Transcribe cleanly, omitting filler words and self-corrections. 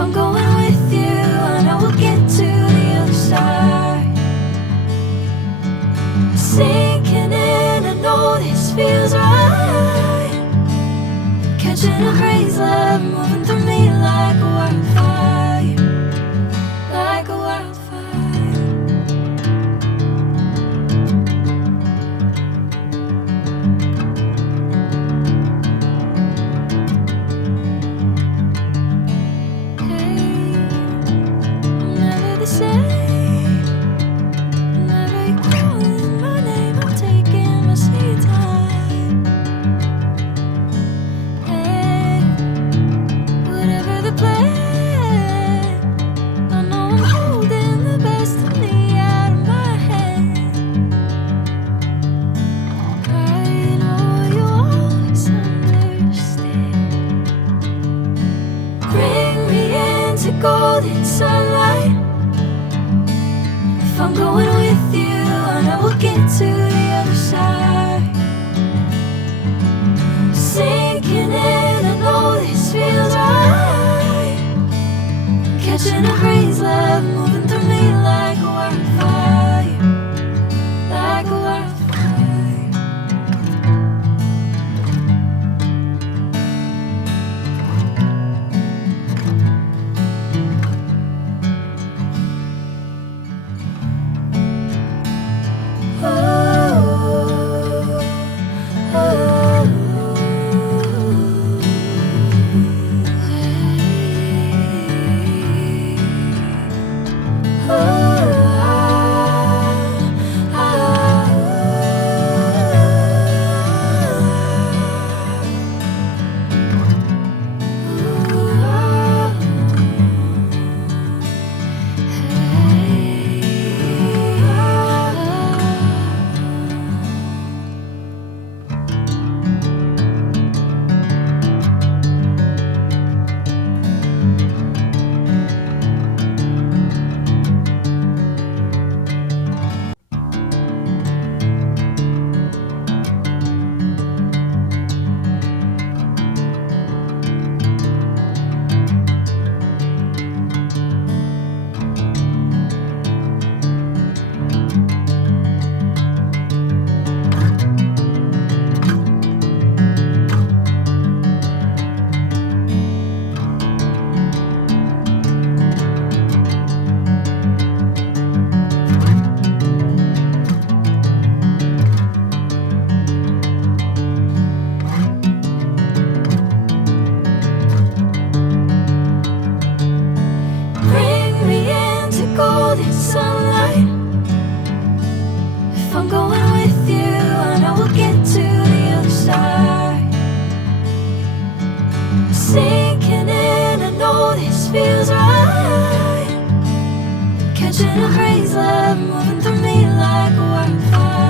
I'm going with you, I know we'll get to the other side. Sinking in, I know this feels right. Catching a crazy love moving through me like a wildfire, like a wildfire. Golden sunlight. If I'm going with you, I know we'll get to the other side. Sinking in, I know this feels right. Catching a crazy love moving through me like a wildfire, like a wildfire. Golden sunlight. If I'm going with you, I know we'll get to the other side. Sinking in, I know this feels right. Catching a crazy love moving through me like a wildfire.